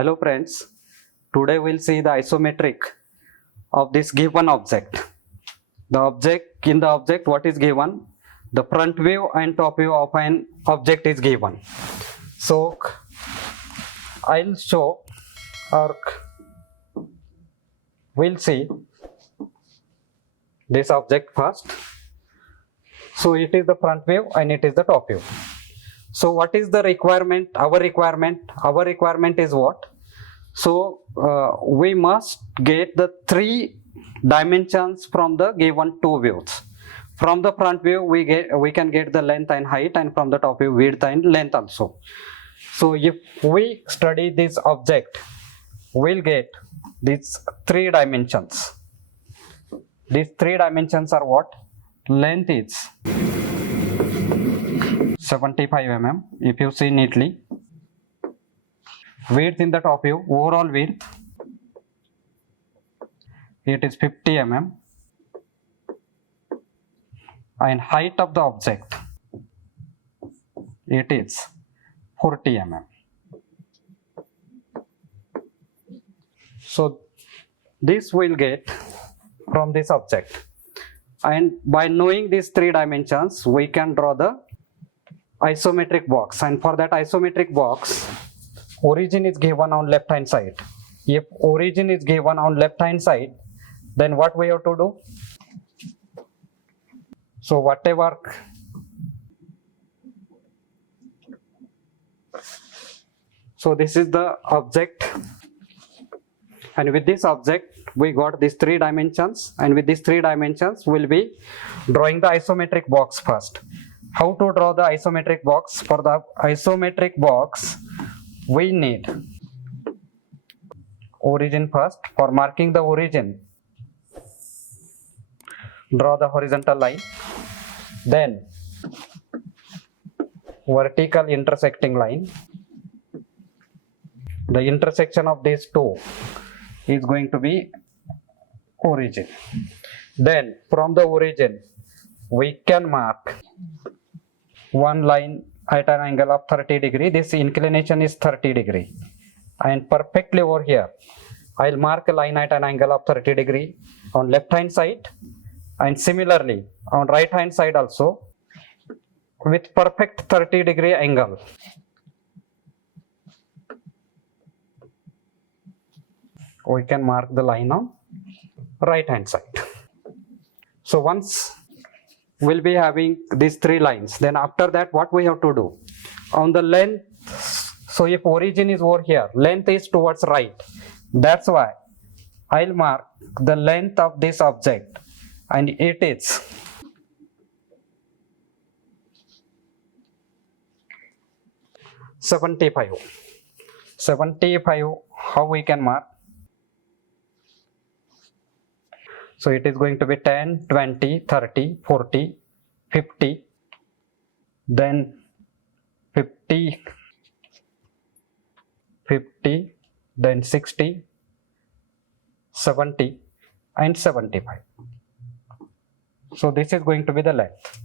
Hello friends, today we'll see the isometric of this given object. In the object what is given? The front view and top view of an object is given. So I'll show or we'll see this object first. So it is the front view and it is the top view. So what is the requirement? Our requirement is what? So we must get the 3 dimensions from the given 2 views. From the front view we can get the length and height, and from the top view width and length also. So if we study this object, we'll get these 3 dimensions. These 3 dimensions are what? Length is 75 mm if you see neatly. Width in the top view, overall width, it is 50 mm, and height of the object, it is 40 mm. So this we'll get from this object, and by knowing these 3 dimensions we can draw the isometric box. And for that isometric box, origin is given on left hand side. If origin is given on left hand side, then what we have to do? So whatever so this is the object, and with this object we got these 3 dimensions, and with these 3 dimensions we'll be drawing the isometric box first. How to draw the isometric box? For the isometric box we need origin first. For marking the origin, draw the horizontal line, then vertical intersecting line. The intersection of these 2 is going to be origin. Then from the origin we can mark one line at an angle of 30 degree. This inclination is 30 degree, and perfectly over here I'll mark a line at an angle of 30 degree on left hand side, and similarly on right hand side also with perfect 30 degree angle. We can mark the line on right hand side. So once we'll be having these 3 lines, then after that what we have to do? On the length, so if origin is over here, length is towards right. That's why I'll mark the length of this object, and it is 75. 75, how we can mark? So it is going to be 10, 20, 30, 40, 50, then 50, 50, then 60, 70 and 75. So this is going to be the length.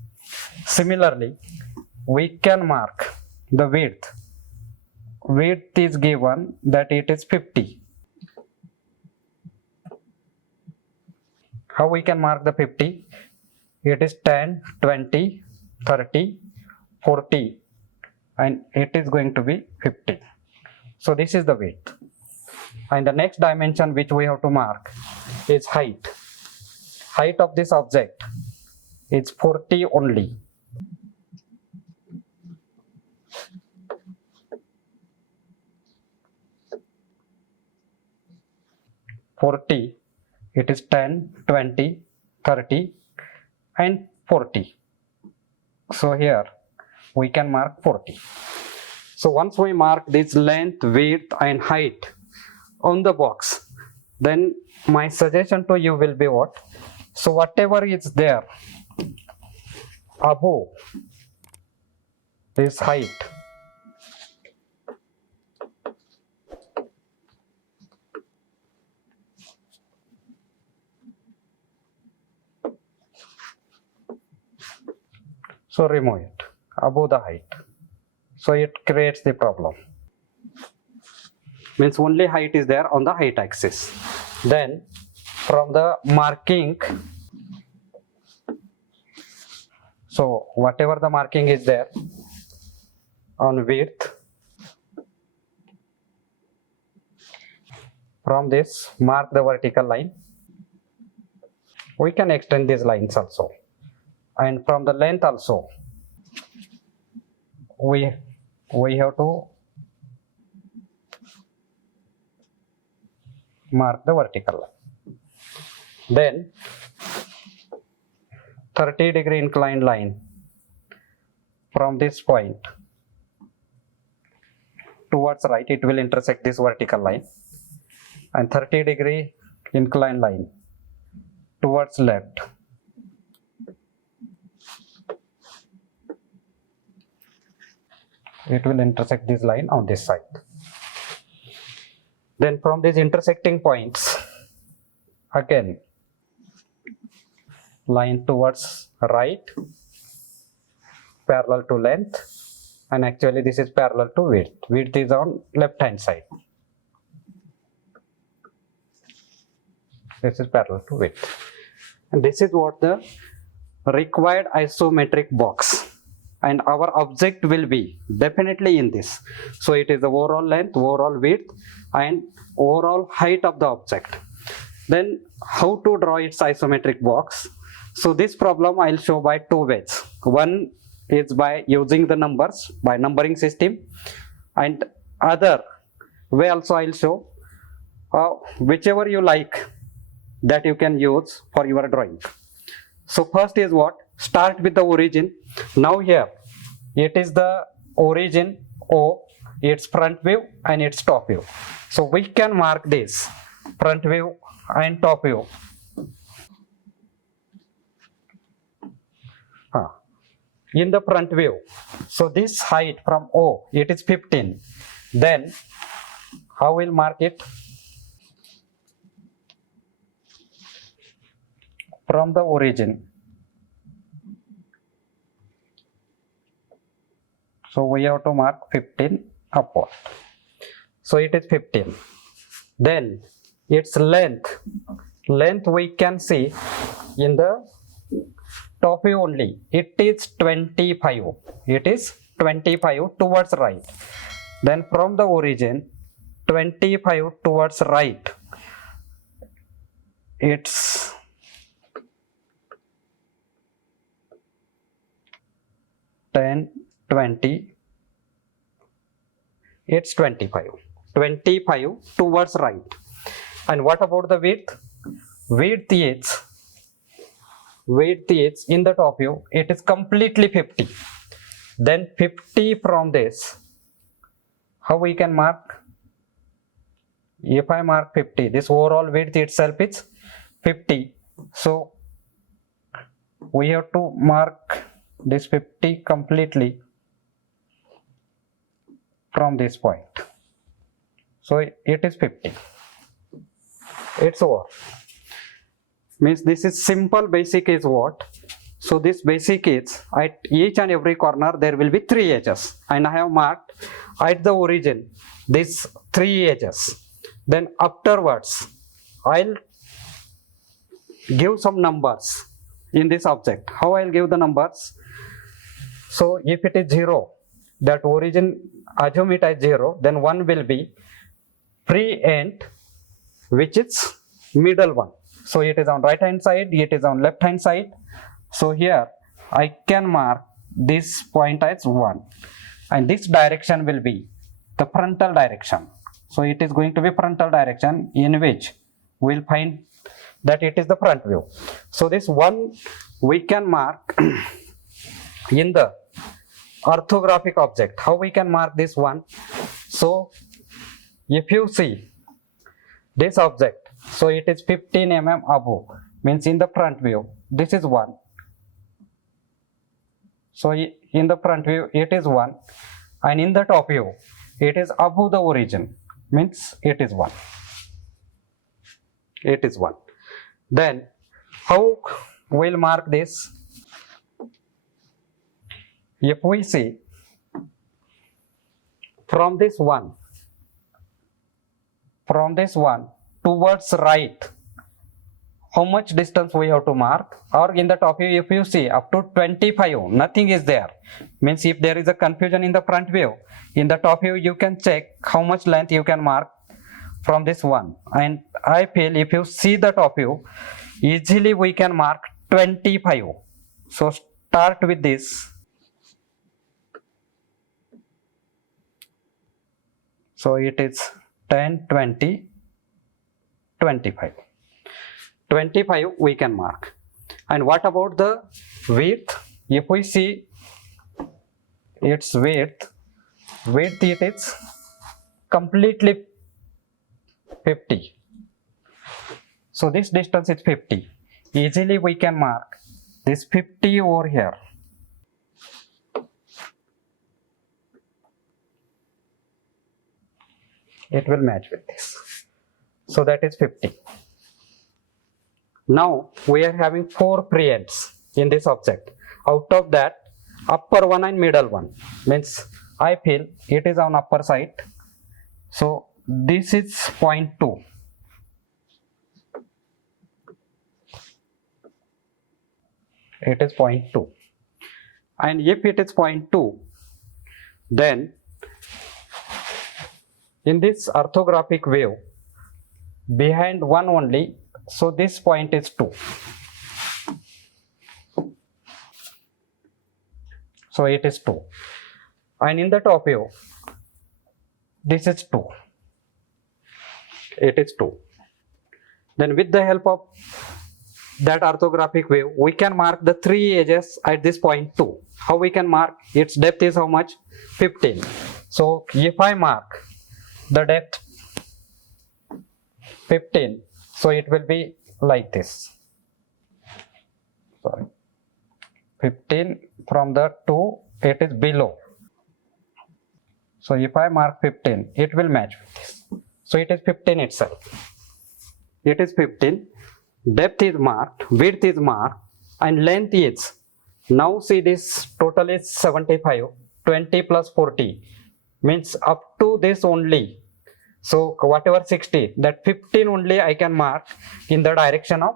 Similarly, we can mark the width. Width is given that it is 50. How we can mark the 50? It is 10, 20, 30, 40, and it is going to be 50. So this is the width. And the next dimension which we have to mark is height. Height of this object is 40 only. It is 10, 20, 30 and 40. So here we can mark 40. So once we mark this length, width and height on the box, then my suggestion to you will be what? So whatever is there above this height, so remove it above the height. So it creates the problem. means only height is there on the height axis. Then from the marking, so whatever the marking is there on width, from this mark the vertical line. We can extend these lines also, and from the length also we have to mark the vertical line. Then 30-degree inclined line from this point towards right, it will intersect this vertical line, and 30-degree inclined line towards left. It will intersect this line on this side. Then from these intersecting points, again line towards right, parallel to length, and actually this is parallel to width. Width is on left hand side. This is parallel to width. And this is what the required isometric box, and our object will be definitely in this. So it is the overall length, overall width, and overall height of the object. Then how to draw its isometric box? So this problem I'll show by two ways. One is by using the numbers by numbering system, and other way also I'll show whichever you like that you can use for your drawing. So first is what? Start with the origin. Now here it is the origin O, its front view and its top view. So we can mark this front view and top view. In the front view, so this height from O, it is 15. Then how we'll mark it? From the origin. So we have to mark 15 upward. So it is 15. Then its length. Length we can see in the top view only. It is 25. It is 25 towards right. Then from the origin, 25 towards right. It's 10, 20. It's 25. 25 towards right. And what about the width? Width is in the top view, it is completely 50. Then 50 from this, how we can mark? If I mark 50, this overall width itself is 50. So we have to mark this 50 completely from this point. So it is 50. It's over. Means this is simple basic is what? So this basic is at each and every corner there will be 3 edges, and I have marked at the origin these 3 edges. Then afterwards I'll give some numbers in this object. How I'll give the numbers? So if it is 0, that origin assume it as 0, then 1 will be pre-end, which is middle one. So it is on right hand side, it is on left hand side. So here I can mark this point as 1, and this direction will be the frontal direction. So it is going to be frontal direction, in which we'll find that it is the front view. So this 1 we can mark in the orthographic object. How we can mark this 1? So if you see this object, so it is 15 mm above, means in the front view this is 1. So in the front view it is 1, and in the top view it is above the origin, means it is 1. It is 1. Then how we'll mark this? If we see from this 1, from this one towards right, how much distance we have to mark? Or in the top view, if you see up to 25, nothing is there. Means if there is a confusion in the front view, in the top view you can check how much length you can mark from this one. And I feel if you see the top view, easily we can mark 25. So start with this. So it is 10, 20, 25. 25 we can mark. And what about the width? If we see its width it is completely 50. So this distance is 50. Easily we can mark this 50 over here. It will match with this. So that is 50. Now we are having 4 pre-ends in this object. Out of that, upper one and middle one, means I feel it is on upper side. So this is 0.2. It is 0.2. And if it is 0.2, then in this orthographic view, behind one only, so this point is 2. So it is 2. And in the top view, this is 2. It is 2. Then with the help of that orthographic view, we can mark the 3 edges at this point 2. How we can mark? Its depth is how much? 15. So if I mark the depth 15, so it will be like this. Sorry. 15 from the 2, it is below. So if I mark 15, it will match with this. So it is 15 itself. It is 15. Depth is marked, width is marked, and length is. Now see this total is 75. 20 plus 40 means up to this only. So whatever 60, that 15 only I can mark in the direction of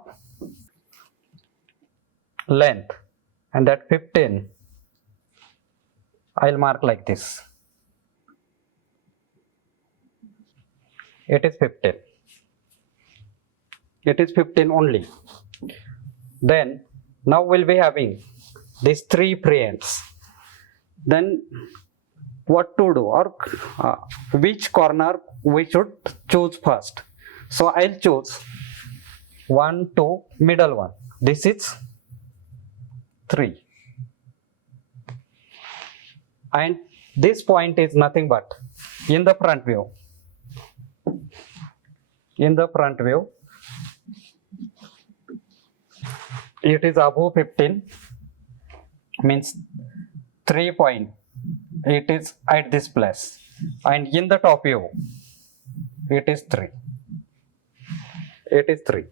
length, and that 15 I'll mark like this. It is 15. It is 15 only. Then now we'll be having these 3 pre-ends. Then what to do, or which corner we should choose first? So I'll choose 1, 2, middle one. This is 3. And this point is nothing but in the front view. In the front view, it is above 15, means 3 point. It is at this place, and in the top view, it is 3. It is 3.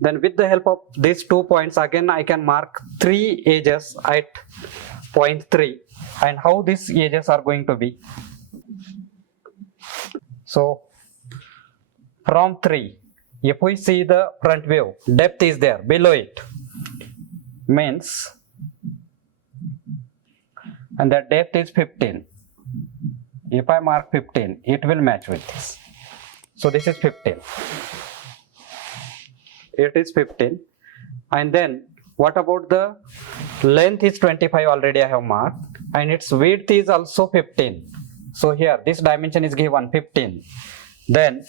Then with the help of these 2 points, again I can mark 3 edges at point 3. And how these edges are going to be? So from 3, if we see the front view, depth is there below it, means, and the depth is 15. If I mark 15, it will match with this. So this is 15. It is 15. And then what about the length? Is 25 already I have marked, and its width is also 15. So here this dimension is given 15. Then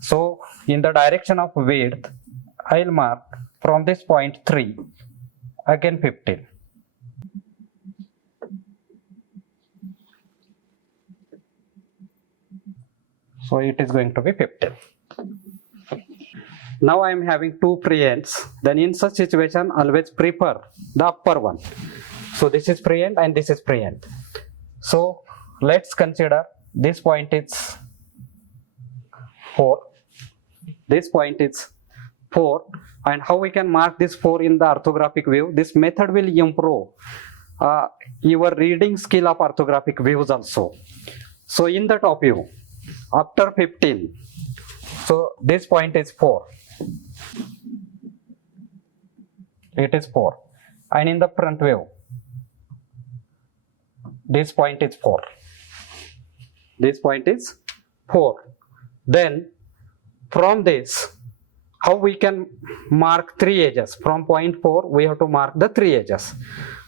so in the direction of width, I'll mark from this point 3, again 15. So it is going to be 15. Now I am having 2 pre-ends. Then in such situation, always prefer the upper one. So this is pre-end and this is pre-end. So let's consider this point is 4. This point is 4. And how we can mark this 4 in the orthographic view? This method will improve your reading skill of orthographic views also. So in the top view, after 15. So this point is 4. It is 4. And in the front view, this point is 4. This point is 4. Then from this, how we can mark 3 edges? From point 4, we have to mark the 3 edges.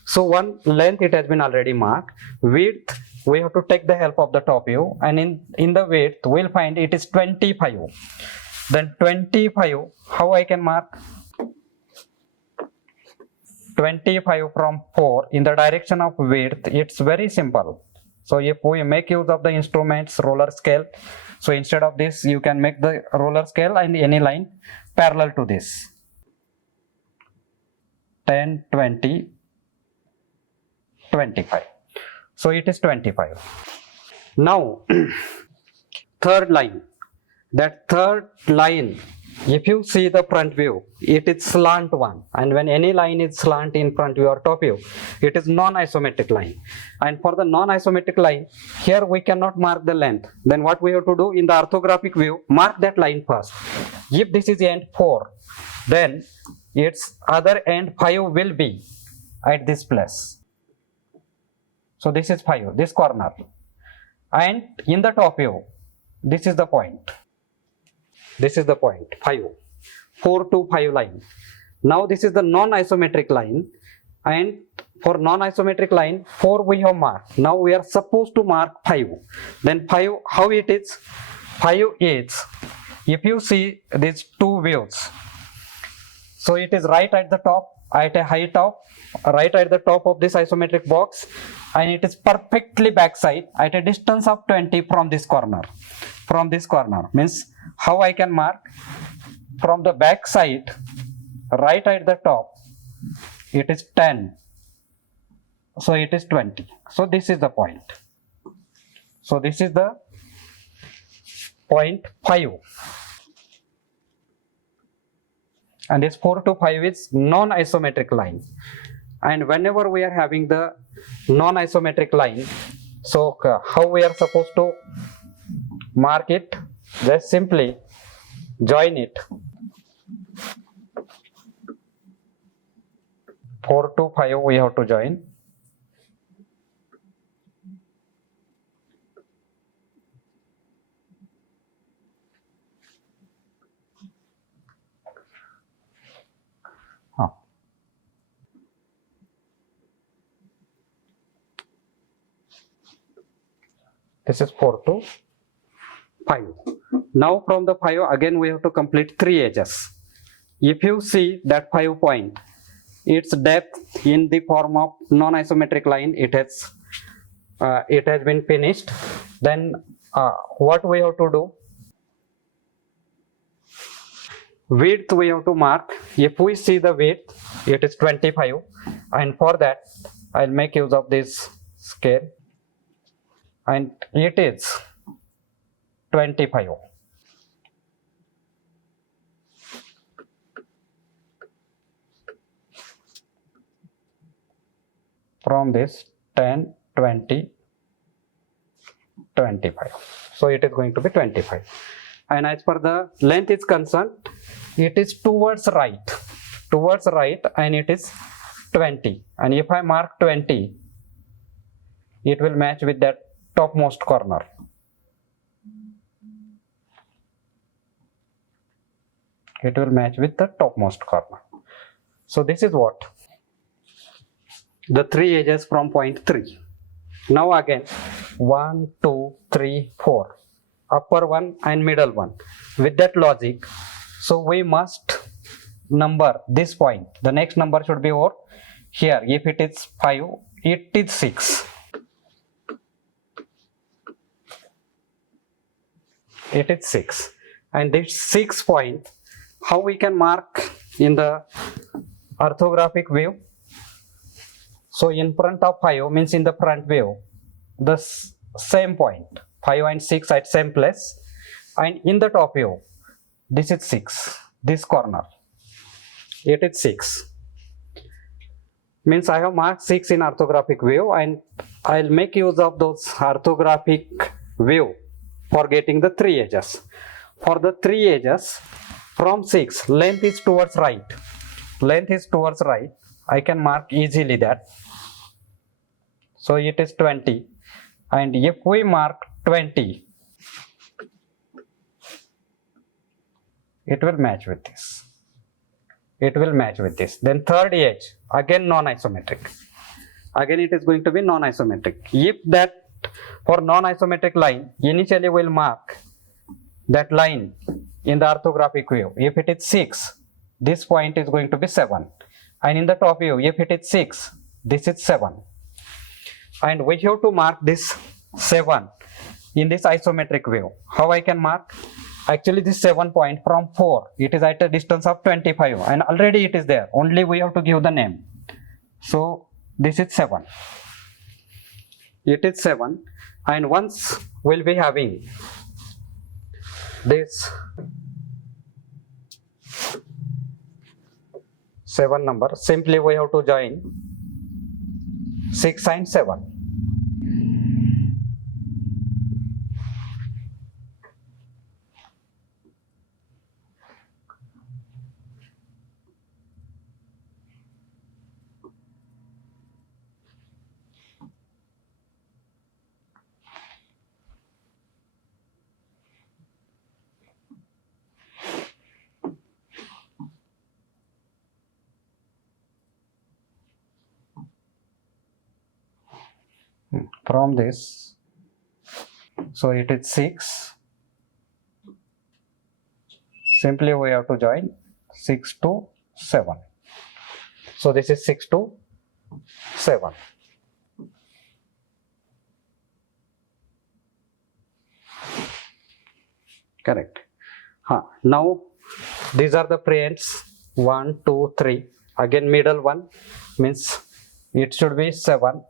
So one length, it has been already marked. Width, we have to take the help of the top view, and in the width, we'll find it is 25. Then 25, how I can mark? 25 from 4 in the direction of width, it's very simple. So if we make use of the instruments roller scale, so instead of this, you can make the roller scale and any line parallel to this. 10, 20, 25. So it is 25. Now, third line. That third line, if you see the front view, it is slant one. And when any line is slant in front view or top view, it is non-isometric line. And for the non-isometric line, here we cannot mark the length. Then what we have to do in the orthographic view, mark that line first. If this is end 4, then its other end 5 will be at this place. So this is 5, this corner. And in the top view, this is the point. This is the point, 5. 4 to 5 line. Now this is the non-isometric line. And for non-isometric line, 4 we have marked. Now we are supposed to mark 5. Then 5, how it is? 5 is, if you see these two views, so it is right at the top, at a height of, right at the top of this isometric box, and it is perfectly backside at a distance of 20 from this corner. From this corner means how I can mark? From the back side, right at the top, it is 10. So it is 20. So this is the point. So this is the point 5. And this 4 to 5 is non-isometric line. And whenever we are having the non-isometric line, so how we are supposed to mark it? Just simply join it. 4 to 5 we have to join. This is 4 to 5. Now from the 5 again we have to complete 3 edges. If you see that 5 point, its depth in the form of non-isometric line, it has been finished. Then what we have to do? Width we have to mark. If we see the width, it is 25, and for that I'll make use of this scale, and it is 25. From this 10, 20, 25. So it is going to be 25. And as per the length is concerned, it is towards right, and it is 20. And if I mark 20, it will match with that topmost corner. It will match with the topmost corner. So this is what? The 3 edges from point 3. Now again, 1, 2, 3, 4. Upper one and middle one. With that logic, so we must number this point. The next number should be over here. If it is 5, it is 6. It is 6. And this 6 point, how we can mark in the orthographic view? So in front of 5 means in the front view, the same point, 5 and 6 at same place, and in the top view, this is 6, this corner, it is 6. Means I have marked 6 in orthographic view, and I'll make use of those orthographic view for getting the 3 edges. For the 3 edges from 6, length is towards right. Length is towards right. I can mark easily that. So it is 20. And if we mark 20, it will match with this. It will match with this. Then third edge, again non-isometric. Again it is going to be non-isometric. If that for non-isometric line, initially we'll mark that line in the orthographic view. If it is 6, this point is going to be 7. And in the top view, if it is 6, this is 7. And we have to mark this 7 in this isometric view. How I can mark? Actually this 7 point from 4, it is at a distance of 25 and already it is there. Only we have to give the name. So this is 7. It is 7, and once we'll be having this 7 number, simply we have to join 6 and 7. From this, so it is 6. Simply we have to join 6 to 7. So this is 6 to 7. Correct. Now these are the pre-ends 1, 2, 3. Again middle one means it should be 7.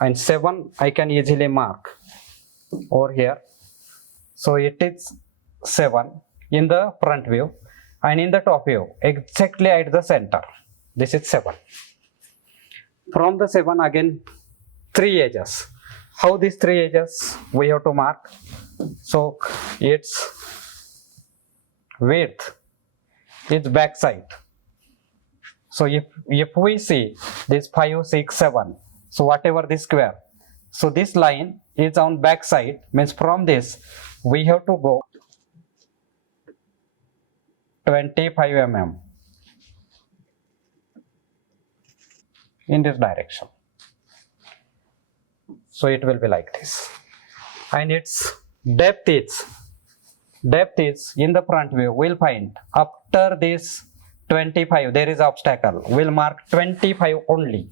And 7 I can easily mark over here. So it is 7 in the front view, and in the top view exactly at the center. This is 7. From the 7 again 3 edges. How these 3 edges we have to mark? So its width is back side. So if we see this 5, 6, 7. So whatever this square, so this line is on back side, means from this we have to go 25 mm in this direction. So it will be like this, and its depth is in the front view. We'll find after this 25 there is obstacle. We'll mark 25 only.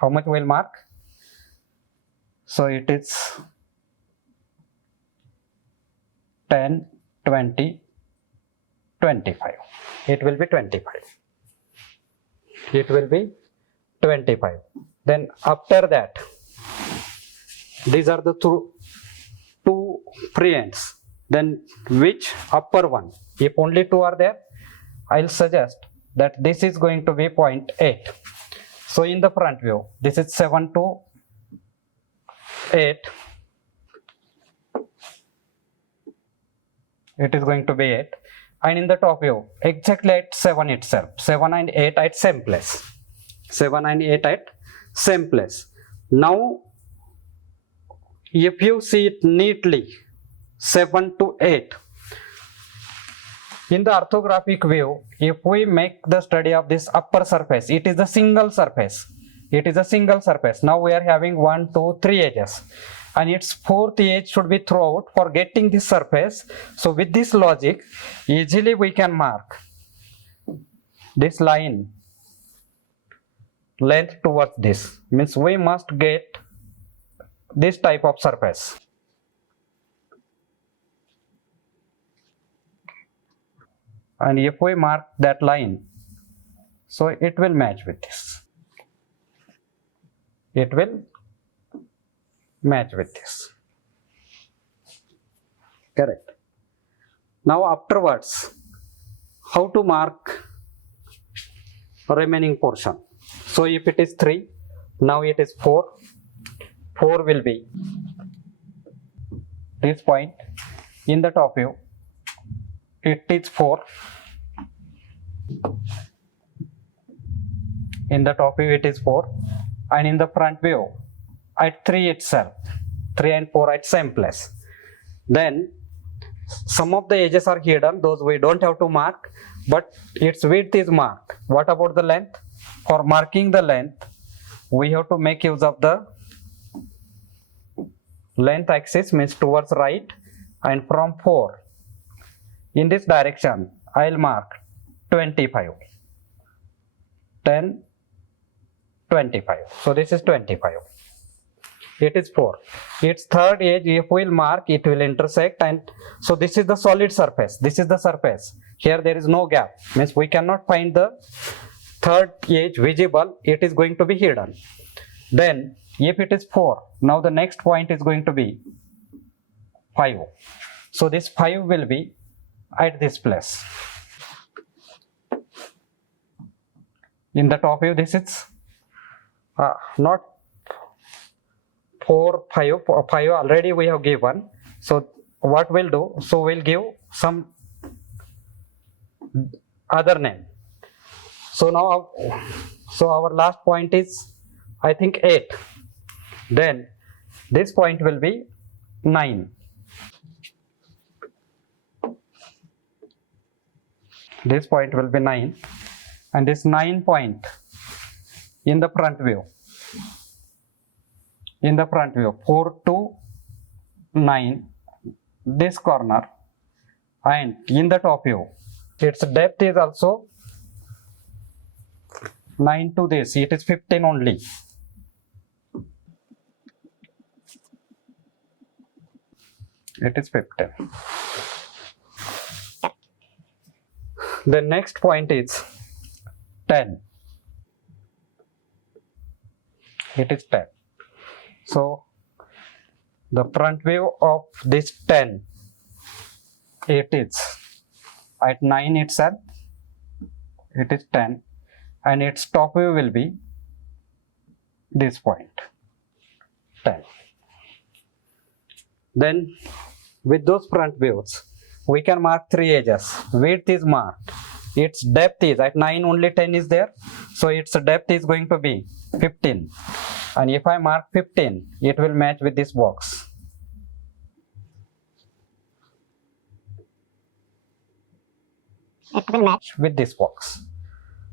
How much will mark? So it is 10, 20, 25. It will be 25. It will be 25. Then after that, these are the two pre-ends. Then which upper one? If only 2 are there, I'll suggest that this is going to be 0.8. So in the front view, this is 7 to 8. It is going to be 8. And in the top view, exactly at 7 itself. 7 and 8 at same place. 7 and 8 at same place. Now, if you see it neatly, 7 to 8. In the orthographic view, if we make the study of this upper surface, it is a single surface. It is a single surface. Now we are having 1, 2, 3 edges. And its 4th edge should be throughout for getting this surface. So with this logic, easily we can mark this line length towards this. Means we must get this type of surface. And if we mark that line, so it will match with this. It will match with this. Correct. Now afterwards, how to mark remaining portion? So if it is 3, now it is 4, 4 will be this point. In the top view, it is 4. In the top view, it is 4. And in the front view, at 3 itself, 3 and 4 at same place. Then some of the edges are hidden, those we don't have to mark, but its width is marked. What about the length? For marking the length, we have to make use of the length axis, means towards right, and from 4 in this direction I'll mark 25, 10, 25. So this is 25. It is 4. Its third edge, if we'll mark, it will intersect, and so this is the solid surface. This is the surface. Here there is no gap, means we cannot find the third edge visible. It is going to be hidden. Then if it is 4, now the next point is going to be 5. So this 5 will be at this place. In the top view, this is not 4, 5, 5 already we have given. So what we'll do, so we'll give some other name. So now, so our last point is, I think, 8. Then this point will be 9. This point will be 9, and this 9 point in the front view. In the front view, 4 to 9, this corner, and in the top view, its depth is also 9 to this, it is 15 only. It is 15. The next point is 10. It is 10. So the front view of this 10, it is at 9 itself, it is 10, and its top view will be this point, 10. Then with those front views, we can mark 3 edges. Width is marked. Its depth is at 9, only 10 is there. So its depth is going to be 15. And if I mark 15, it will match with this box. It will match with this box.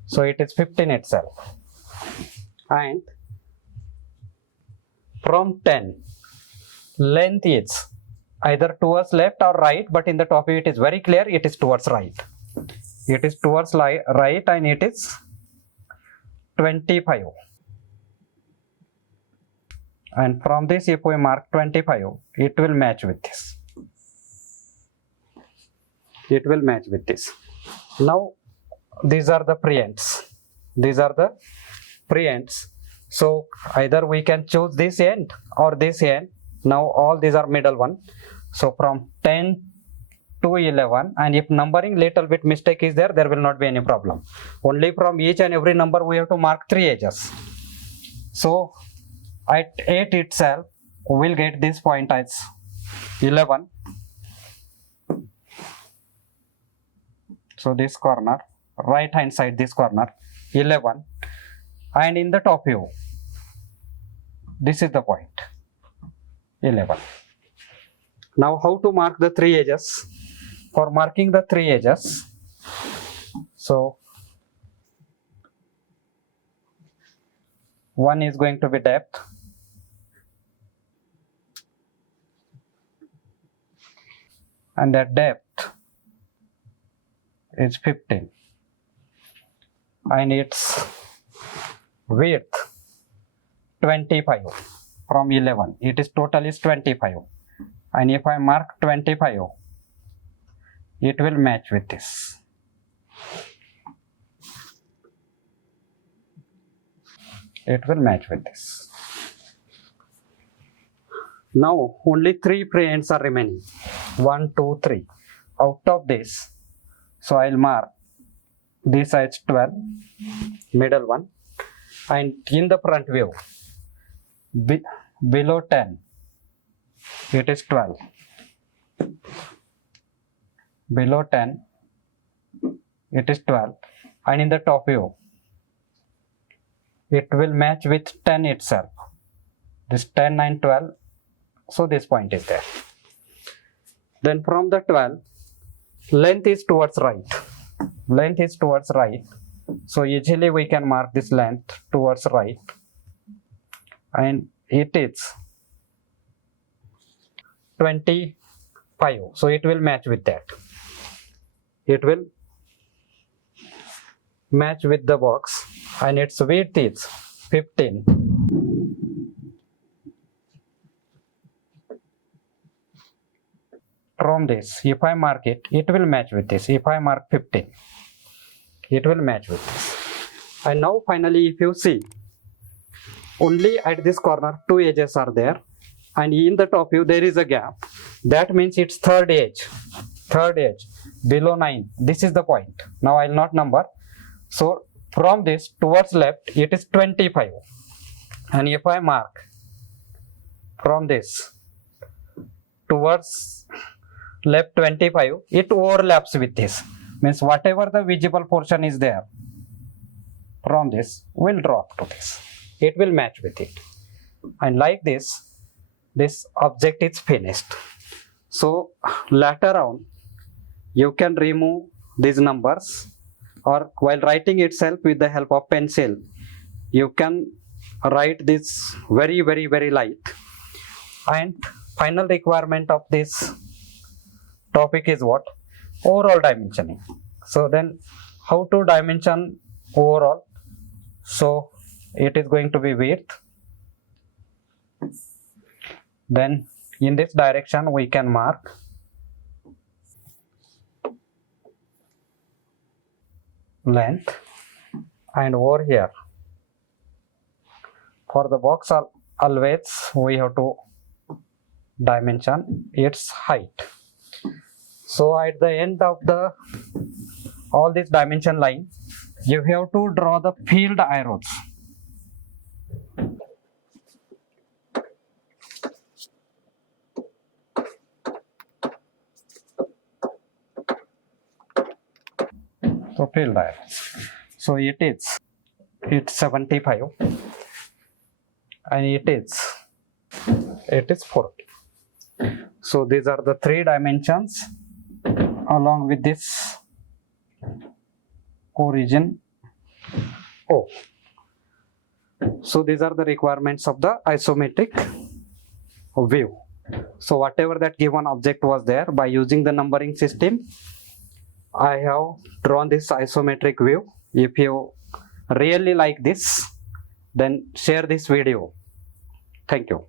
So it is 15 itself. And from 10, length is either towards left or right, but in the top view it is very clear, it is towards right. It is towards right, and it is 25. And from this, if we mark 25, it will match with this. It will match with this. Now these are the preends. These are the preends. So either we can choose this end or this end. Now all these are middle one. So from 10 to 11, and if numbering little bit mistake is there, there will not be any problem. Only from each and every number we have to mark 3 edges. So at 8 itself, we will get this point as 11. So this corner, right hand side, this corner, 11. And in the top view, this is the point, 11. Now how to mark the 3 edges? For marking the 3 edges, so one is going to be depth, and the depth is 15, and its width 25 from 11. It is total is 25, and if I mark 25, it will match with this. It will match with this. Now only 3 preends are remaining. 1, 2, 3. Out of this, so I'll mark this as 12, middle one, and in the front view, below 10 it is 12, below 10 it is 12, and in the top view it will match with 10 itself, this 10, 9, 12, so this point is there. Then from the 12, length is towards right, length is towards right, so easily we can mark this length towards right, and it is 25, so it will match with that, it will match with the box, and its width is 15. From this, if I mark it, it will match with this. If I mark 15, it will match with this. And now finally, if you see, only at this corner 2 edges are there, and in the top view there is a gap. That means it's third edge below 9. This is the point. Now I will not number. So from this towards left it is 25, and if I mark from this towards left 25, it overlaps with this, means whatever the visible portion is there from this will drop to this, it will match with it, and like this object is finished. So later on you can remove these numbers, or while writing itself with the help of pencil you can write this very light. And final requirement of this topic is what? Overall dimensioning. So then how to dimension overall? So it is going to be width, then in this direction we can mark length, and over here for the box always we have to dimension its height. So at the end of all this dimension line you have to draw the filled arrows. So filled arrows. So it's 75, and it is 40. So these are the 3 dimensions along with this origin O. So these are the requirements of the isometric view. So whatever that given object was there, by using the numbering system I have drawn this isometric view. If you really like this, then share this video. Thank you.